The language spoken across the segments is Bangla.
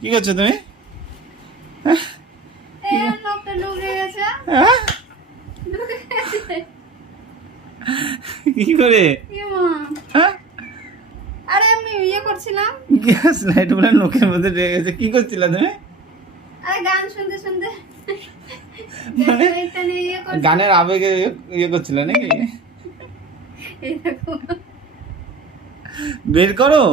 কি করছো তুমি? নখটা ঢুকে গেছে। হ্যাঁ? ঢুকে গেছে। কি করে? এ মা। হ্যাঁ? আরে আমি ইয়ে করছিলাম। গ্যাস লাইট বলে নখের মধ্যে ঢুকে গেছে। কি করছিলে তুমি? আরে গান শুনতে শুনতে মানে লাইটটা নিয়ে ইয়ে করছি। গানের আবেগে ইয়ে করছিলে নাকি? এই দেখো বের করো।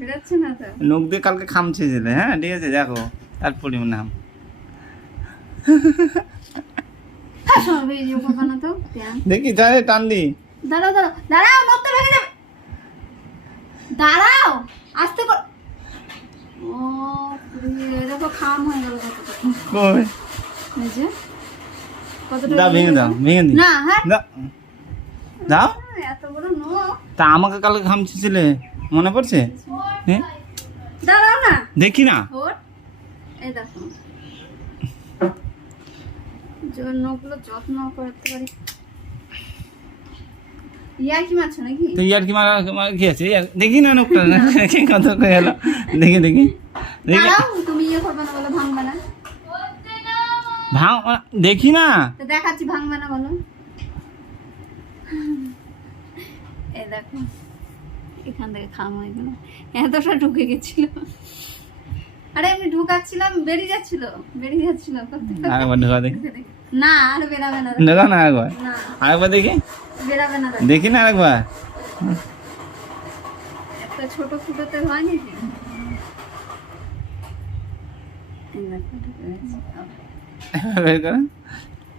বেরোচ্ছে না তো। নখ দিয়ে কালকে খামছেছিলে, হ্যাঁ ঠিক আছে দেখো তারপরে নাম। হ্যাঁ সব ভিডিও করবো না তো প্যান। দেখি তাহলে টান দি। দাঁড়াও দাঁড়াও দাঁড়াও নখটা ভেঙে যাবে। দাঁড়াও আস্তে কর। ও দেখো খাম হয়ে গেল কতটা। কই? এই যে কতটা দাও ভেঙে দাও, ভেঙে দি। না হ্যাঁ দাও। দাও। এত বড় নখ। তা আমাকে কালকে খামছেছিলে মনে পড়ছে? হ্যাঁ দাঁড়াও না দেখি না। ওর এই দেখো নখগুলো যত্ন করতে পারি। ইয়া কি মাছ নাকি? তো ইয়ার কি মারা কি আছে? দেখি না নখটা দেখি কত করে গেল। দেখি দেখি দেখি দাঁড়াও তুমি ইয়ে করবে না বলো ভাঙবে না। ভাঙ দেখি না। তো দেখাচ্ছি ভাঙবে না বলো। এই দেখো এখান থেকে খাম হয়ে গেল। এতটা ঢুকে গেছিল। আরে আমি ঢুকাচ্ছিলাম বেরিয়ে যাচ্ছিল আরেকবার ঢোকা দেখি। না আর বেরাবে না। ঢোকা না একবার, না আরেকবার দেখি। বেরাবে না। দেখি না আরেকবার। একটা ছোট ফুটোতে হয় নাকি? এই দেখো ঢুকে গেছে। বের করো।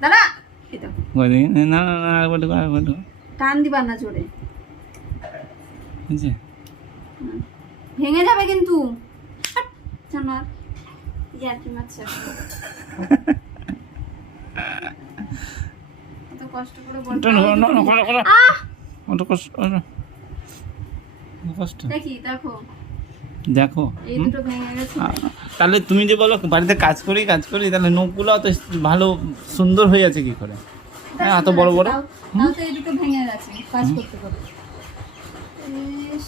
দাঁড়া এই দেখো ওই দেখি। না না না আরেকবার ঢোকা, আরেকবার ঢোকা। টান দিবা না জোরে। বুঝছে? ভেঙে যাবে কিন্তু। জানার ইয়ার কি মারছে। এত কষ্ট করে বলতে আহ ওটা কষ্ট কষ্ট দেখি দেখো দেখো। এই দুটো ভেঙে গেছে। তাহলে তুমি যে বলো বাড়িতে কাজ করি তাহলে নখগুলো অত ভালো সুন্দর হয়ে আছে কি করে? হ্যাঁ এত বড় বড়। তাও তো এই দুটো ভেঙে গেছে কাজ করতে করতে। ইস,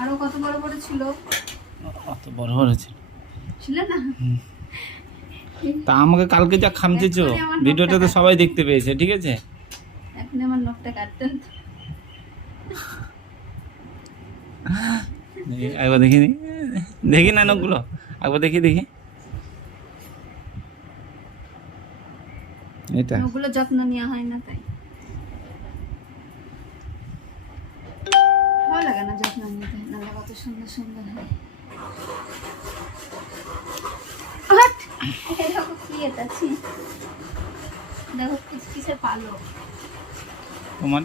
আরো কত বড় বড় ছিল অত বড় বড় ছিল না? তা আমাকে কালকে যা খামচেছো ভিডিওটা তো সবাই দেখতে পেয়েছে, ঠিক আছে? এখন আমার নখটা কাটতেন। একবার দেখি দেখি না নখগুলো একবার দেখি দেখি। এটা নখগুলো যত্ন নেওয়া হয় না তাই ভালো লাগে না যত্ন নিতে। নাহলে কত সুন্দর সুন্দর হয়। হাট! এই দেখো কি এটা ছি। দেখো কিসের পালক। তোমার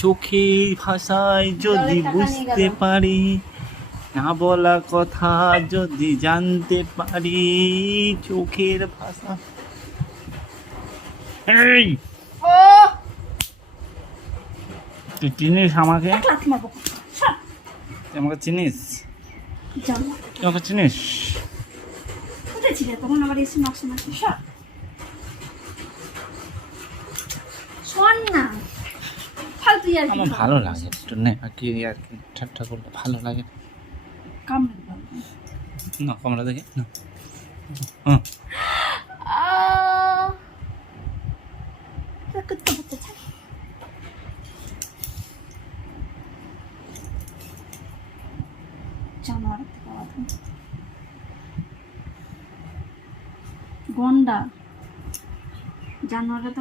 চোখের ভাষায় যদি বুঝতে পারি, না বলা কথা যদি জানতে পারি, চোখের ভাষা। এই ও তুই চিনিস আমাকে? লাথি মারবো। সর। তুই আমাকে চিনিস? চল তুই আমাকে চিনিস? কোথায় ছিলে তখন আবার এসে নকশা মারছি। সর শোন না ফালতু আর কি। আমার ভালো লাগে একটু নে আর কি আর কি ঠাট্টা করলে ভালো লাগে কামড়ে না। কামড়া দেখি না। হ্যাঁ জানোয়ার গন্ডা জানোয়ারটা তো